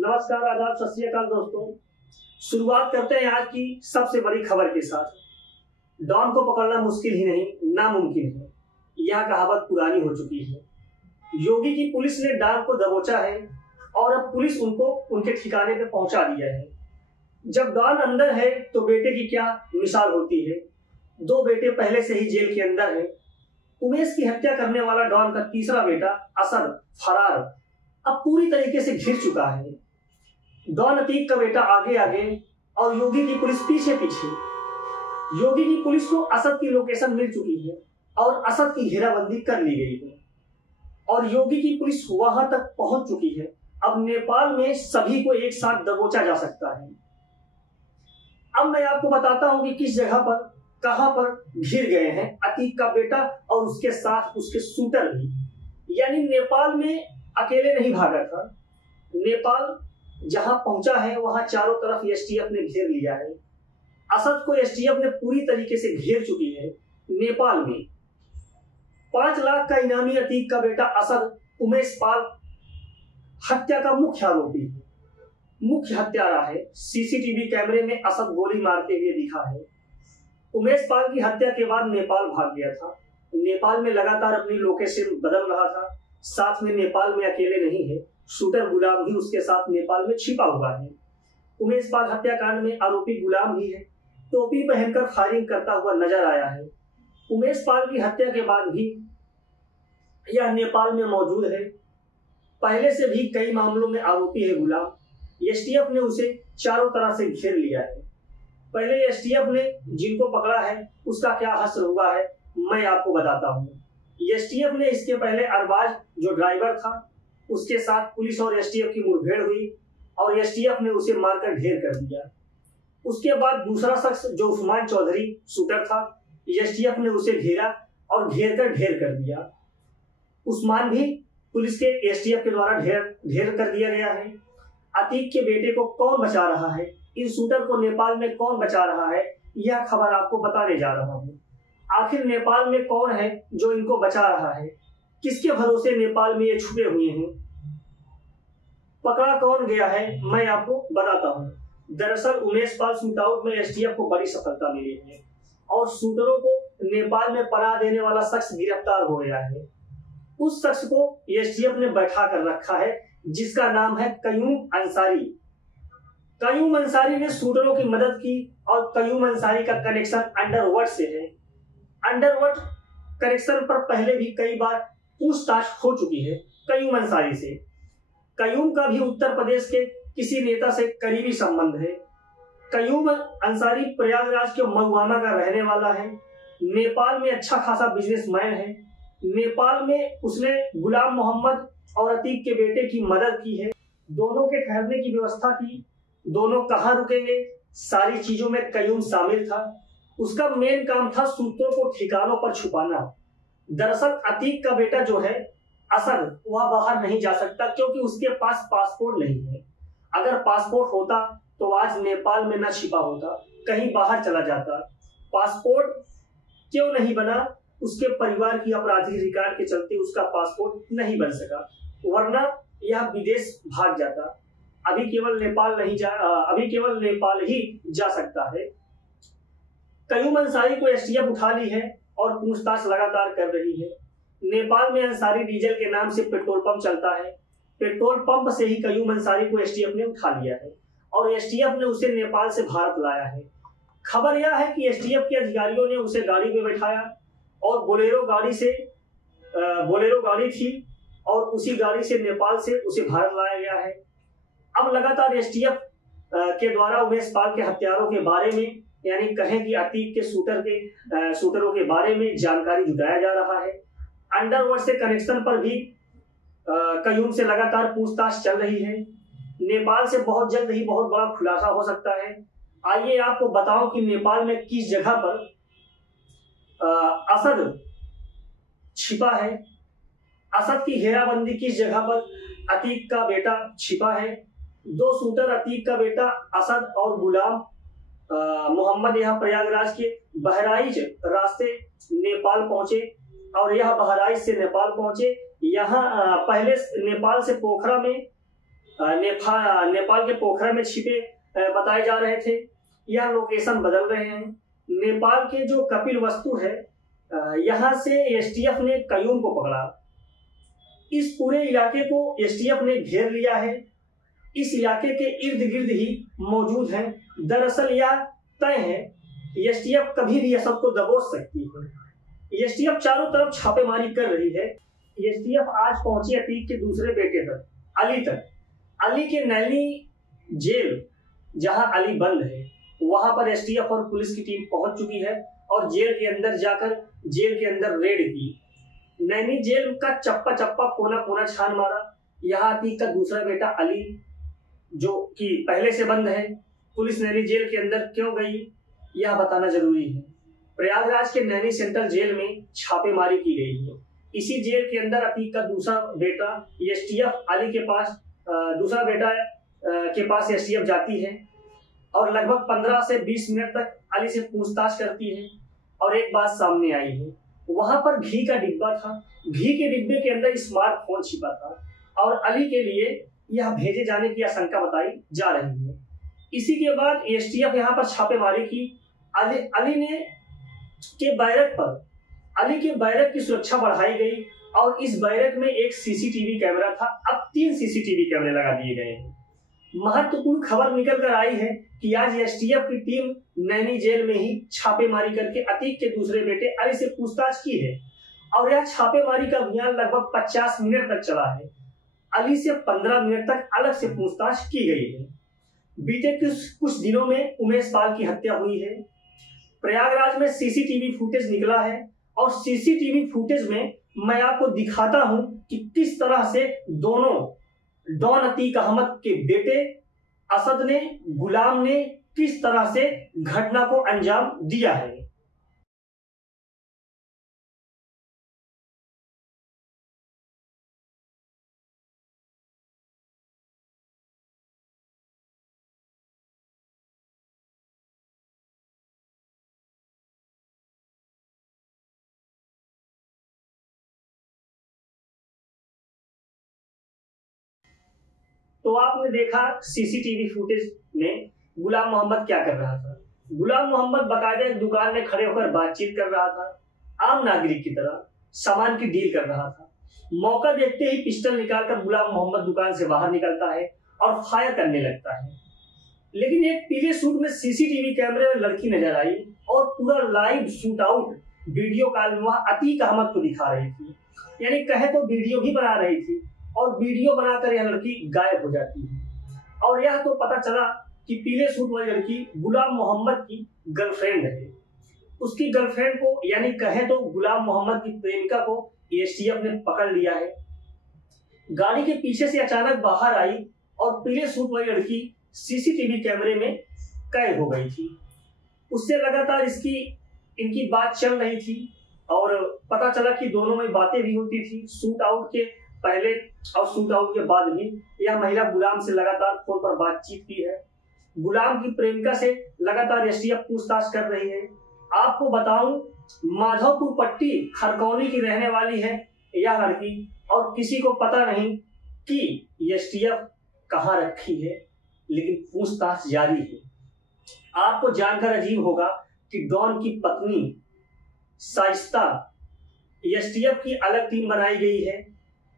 नमस्कार, आदाब, सत श्री अकाल दोस्तों। शुरुआत करते हैं आज की सबसे बड़ी खबर के साथ। डॉन को पकड़ना मुश्किल ही नहीं, नामुमकिन है। यह कहावत पुरानी हो चुकी है। योगी की पुलिस ने डॉन को दबोचा है और अब पुलिस उनको उनके ठिकाने पे पहुंचा दिया है। जब डॉन अंदर है तो बेटे की क्या मिसाल होती है। दो बेटे पहले से ही जेल के अंदर है। उमेश की हत्या करने वाला डॉन का तीसरा बेटा असद फरार अब पूरी तरीके से घिर चुका है। डॉन अतीक का बेटा आगे आगे और योगी की पुलिस पीछे पीछे। योगी की पुलिस को असद की लोकेशन मिल चुकी है और असद की घेराबंदी कर ली गई है और योगी की पुलिस वहां तक पहुंच चुकी है। अब नेपाल में सभी को एक साथ दबोचा जा सकता है। अब मैं आपको बताता हूं कि किस जगह पर कहां पर घिर गए हैं अतीक का बेटा और उसके साथ उसके शूटर भी। यानी नेपाल में अकेले नहीं भागा था। नेपाल जहां पहुंचा है वहां चारों तरफ एसटीएफ ने घेर लिया है। असद को एसटीएफ ने पूरी तरीके से घेर चुकी है। नेपाल में 5 लाख का इनामी अतीक का बेटा असद उमेश पाल हत्या का मुख्य आरोपी है, मुख्य हत्यारा है। सीसीटीवी कैमरे में असद गोली मारते हुए दिखा है। उमेश पाल की हत्या के बाद नेपाल भाग गया था। नेपाल में लगातार अपनी लोकेशन बदल रहा था। साथ में नेपाल में अकेले नहीं है, शूटर गुलाम भी उसके साथ नेपाल में छिपा हुआ है। उमेश पाल हत्याकांड में आरोपी गुलाम भी है, टोपी पहनकर फायरिंग करता हुआ नजर आया है। उमेश पाल की हत्या के बाद भी यह नेपाल में मौजूद है। पहले से भी कई मामलों में आरोपी है गुलाम। एसटीएफ ने उसे चारों तरह से घेर लिया है। पहले एसटीएफ ने जिनको पकड़ा है उसका क्या हश्र हुआ है मैं आपको बताता हूँ। एसटीएफ ने इसके पहले अरबाज जो ड्राइवर था उसके साथ पुलिस और एसटीएफ की मुठभेड़ हुई और एसटीएफ ने उसे मारकर ढेर कर दिया। उसके बाद दूसरा शख्स जो उस्मान चौधरी शूटर था, एसटीएफ ने उसे घेरा और घेर कर ढेर कर दिया। उस्मान भी पुलिस के एसटीएफ के द्वारा ढेर कर दिया गया है। अतीक के बेटे को कौन बचा रहा है, इन शूटर को नेपाल में कौन बचा रहा है, यह खबर आपको बताने जा रहा हूँ। आखिर नेपाल में कौन है जो इनको बचा रहा है, किसके भरोसे नेपाल में ये छुपे हुए हैं, पकड़ा कौन गया है मैं आपको बताता हूँ। दरअसल उमेश पाल शूटआउट में एसटीएफ को बड़ी सफलता मिली है और शूटरों को नेपाल में पनाह देने वाला शख्स गिरफ्तार हो गया है। उस शख्स को एसटीएफ ने बैठा कर रखा है जिसका नाम है कयूम अंसारी। कयूम अंसारी ने शूटरों की मदद की और कयूम अंसारी का कनेक्शन अंडरवर्ल्ड से है। अंडरवर्ल्ड कनेक्शन पर पहले भी कई बार पूछताछ हो चुकी है कयूम अंसारी से। कयूम का भी उत्तर प्रदेश के किसी नेता से करीबी संबंध है। कयूम अंसारी प्रयागराज के महुआमा का रहने वाला है। नेपाल में अच्छा खासा बिजनेसमैन है। नेपाल में उसने गुलाम मोहम्मद और अतीक के बेटे की मदद की है। दोनों के ठहरने की व्यवस्था की, दोनों कहाँ रुकेंगे, सारी चीजों में कयूम शामिल था। उसका मेन काम था सूत्रों को ठिकानों पर छुपाना। दरअसल अतीक का बेटा जो है असद, वह बाहर नहीं जा सकता क्योंकि उसके पास पासपोर्ट नहीं है। अगर पासपोर्ट होता तो आज नेपाल में न छिपा होता, कहीं बाहर चला जाता। पासपोर्ट क्यों नहीं बना, उसके परिवार की आपराधिक रिकॉर्ड के चलते उसका पासपोर्ट नहीं बन सका, वरना यह विदेश भाग जाता। अभी केवल नेपाल ही जा सकता है। कयूम अंसारी को एसटीएफ उठा ली है और पूछताछ लगातार कर रही है। नेपाल में अंसारी डीजल के नाम से पेट्रोल पंप चलता है। पेट्रोल पंप से ही कयूम अंसारी को एसटीएफ ने उठा लिया है और एसटीएफ ने उसे नेपाल से भारत लाया है। खबर यह है कि एसटीएफ के अधिकारियों ने उसे गाड़ी में बैठाया और बोलेरो गाड़ी थी और उसी गाड़ी से नेपाल से उसे भारत लाया गया है। अब लगातार एसटीएफ के द्वारा उमेश पाल के हत्यारों के बारे में, यानी कहें कि अतीक के शूटरों के बारे में जानकारी जुटाया जा रहा है। अंडरवर्ल्ड से कनेक्शन पर भी कयूम से लगातार पूछताछ चल रही है। नेपाल से बहुत जल्द ही बहुत बड़ा खुलासा हो सकता है। आइए आपको बताऊं कि नेपाल में किस जगह पर असद छिपा है, असद की घेराबंदी किस जगह पर अतीक का बेटा छिपा है। दो शूटर अतीक का बेटा असद और गुलाम मोहम्मद यहाँ प्रयागराज के बहराइच रास्ते नेपाल पहुंचे और यह बहराइच से नेपाल पहुंचे। यहाँ पहले नेपाल से पोखरा में नेपाल के पोखरा में छिपे बताए जा रहे थे। यह लोकेशन बदल रहे हैं। नेपाल के जो कपिल वस्तु है, यहाँ से एसटीएफ ने कयूम को पकड़ा। इस पूरे इलाके को एसटीएफ ने घेर लिया है। इस इलाके के इर्द गिर्द ही मौजूद हैं। दरअसल यह तय है, एसटीएफ कभी भी यह सबको दबोच सकती है। एसटीएफ चारों तरफ छापेमारी कर रही है। एसटीएफ आज पहुंची अतीक के दूसरे बेटे तक, अली तक। अली के नैनी जेल जहां अली बंद है, वहां पर एसटीएफ और पुलिस की टीम पहुंच चुकी है और जेल के अंदर जाकर जेल के अंदर रेड की। नैनी जेल का चप्पा चप्पा कोना कोना छान मारा। यहाँ अतीक का दूसरा बेटा अली, जो कि पहले से बंद है, पुलिस नैनी जेल के अंदर क्यों गई यह बताना जरूरी है। प्रयागराज के नैनी सेंट्रल जेल में छापेमारी की गई है। इसी जेल के अंदर अतीक का दूसरा बेटा एसटीएफ अली के पास दूसरा बेटा के पास एसटीएफ जाती है और लगभग 15 से 20 मिनट तक अली से पूछताछ करती है। और एक बात सामने आई है, वहां पर घी का डिब्बा था। घी के डिब्बे के अंदर स्मार्टफोन छिपा था और अली के लिए यह भेजे जाने की आशंका बताई जा रही है। इसी के बाद एसटीएफ यहाँ पर छापेमारी की। अली के बैरक की सुरक्षा बढ़ाई गई और इस बैरक में एक सीसीटीवी कैमरा था। अब 3 सीसीटीवी कैमरे लगा दिए गए हैं। महत्वपूर्ण खबर निकल कर आई है कि आज एसटीएफ की टीम नैनी जेल में ही छापेमारी करके अतीक के दूसरे बेटे अली से पूछताछ की है और यह छापेमारी का अभियान लगभग 50 मिनट तक चला है। अली से 15 मिनट तक अलग से पूछताछ की गई है। बीते कुछ दिनों में उमेश पाल की हत्या हुई है। प्रयागराज में सीसीटीवी फुटेज निकला है और सीसीटीवी फुटेज में मैं आपको दिखाता हूं कि किस तरह से दोनों डॉन अतीक अहमद के बेटे असद ने, गुलाम ने किस तरह से घटना को अंजाम दिया है। तो आपने देखा सीसीटीवी फुटेज में गुलाम मोहम्मद क्या कर रहा था। गुलाम मोहम्मद बाकायदा एक दुकान में खड़े होकर बातचीत कर रहा था, आम नागरिक की तरह सामान की डील कर रहा था। मौका देखते ही पिस्टल निकालकर गुलाम मोहम्मद दुकान से बाहर निकलता है और फायर करने लगता है। लेकिन एक पीले सूट में सीसीटीवी कैमरे में लड़की नजर आई और पूरा live shoot out video call में वह अतीक अहमद को दिखा रही थी। यानी कहे तो वीडियो भी बना रही थी और वीडियो बनाकर यह लड़की गायब हो जाती है। और यह तो पता चला कि पीले सूट वाली लड़की गुलाम मोहम्मद की गर्लफ्रेंड है। उसकी गर्लफ्रेंड को, यानी कहे तो गुलाम मोहम्मद की प्रेमिका को एसटीएफ ने पकड़ लिया है। गाड़ी के पीछे से अचानक बाहर आई और पीले सूट वाली लड़की सीसीटीवी कैमरे में कैद हो गई थी। उससे लगातार इनकी बात चल रही थी और पता चला कि दोनों में बातें भी होती थी। शूट आउट के पहले और शूट आउट के बाद भी यह महिला गुलाम से लगातार फोन पर बातचीत की है। गुलाम की प्रेमिका से लगातार एसटीएफ पूछताछ कर रही है। आपको बताऊं, माधवपुर पट्टी खरकौनी की रहने वाली है यह लड़की और किसी को पता नहीं कि एसटीएफ कहाँ रखी है, लेकिन पूछताछ जारी है। आपको जानकर अजीब होगा कि डॉन की पत्नी शाइस्ता, एसटीएफ की अलग टीम बनाई गई है।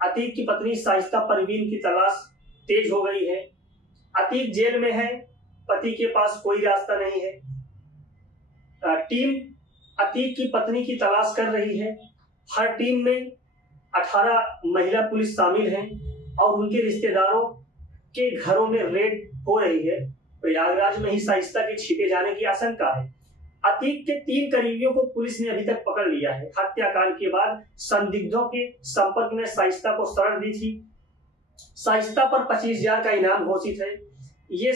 अतीक की पत्नी शाइस्ता परवीन की तलाश तेज हो गई है। अतीक जेल में है, पति के पास कोई रास्ता नहीं है। टीम अतीक की पत्नी की तलाश कर रही है। हर टीम में 18 महिला पुलिस शामिल हैं और उनके रिश्तेदारों के घरों में रेड हो रही है। प्रयागराज में ही शाइस्ता के छिपे जाने की आशंका है। अतीक के 3 करीबियों को पुलिस ने अभी तक पकड़ लिया है। हत्याकांड के बाद संदिग्धों के संपर्क में शाइस्ता को शरण दी थी। शाइस्ता पर 25,000 का इनाम घोषित है। ये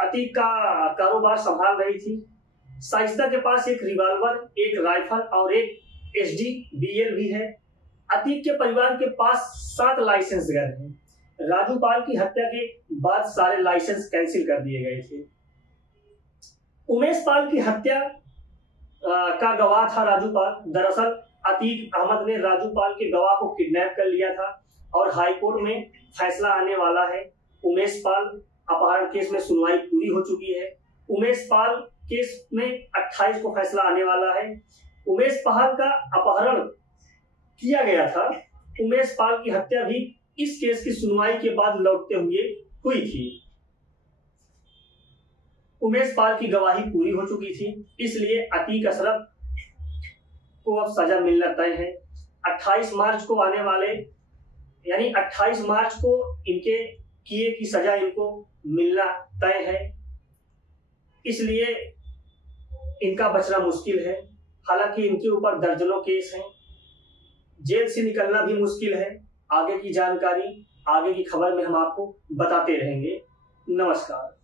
अतीक का कारोबार संभाल रही थी। शाइस्ता के पास एक रिवॉल्वर, एक राइफल और एक एसडी-बीएल भी है। अतीक के परिवार के पास 7 लाइसेंस गन हैं। राजू पाल की हत्या के बाद सारे लाइसेंस कैंसिल कर दिए गए थे। उमेश पाल की हत्या का गवाह था राजू पाल। दरअसल अतीक अहमद ने राजू पाल के गवाह को किडनैप कर लिया था और हाईकोर्ट में फैसला आने वाला है। उमेश पाल अपहरण केस में सुनवाई पूरी हो चुकी है। उमेश पाल केस में 28 को फैसला आने वाला है। उमेश पाल का अपहरण किया गया था। उमेश पाल की हत्या भी इस केस की सुनवाई के बाद लौटते हुए हुई थी। उमेश पाल की गवाही पूरी हो चुकी थी, इसलिए अतीक अशरफ को अब सजा मिलना तय है। 28 मार्च को आने वाले यानी 28 मार्च को इनके किए की सजा इनको मिलना तय है, इसलिए इनका बचना मुश्किल है। हालांकि इनके ऊपर दर्जनों केस हैं, जेल से निकलना भी मुश्किल है। आगे की जानकारी, आगे की खबर में हम आपको बताते रहेंगे। नमस्कार।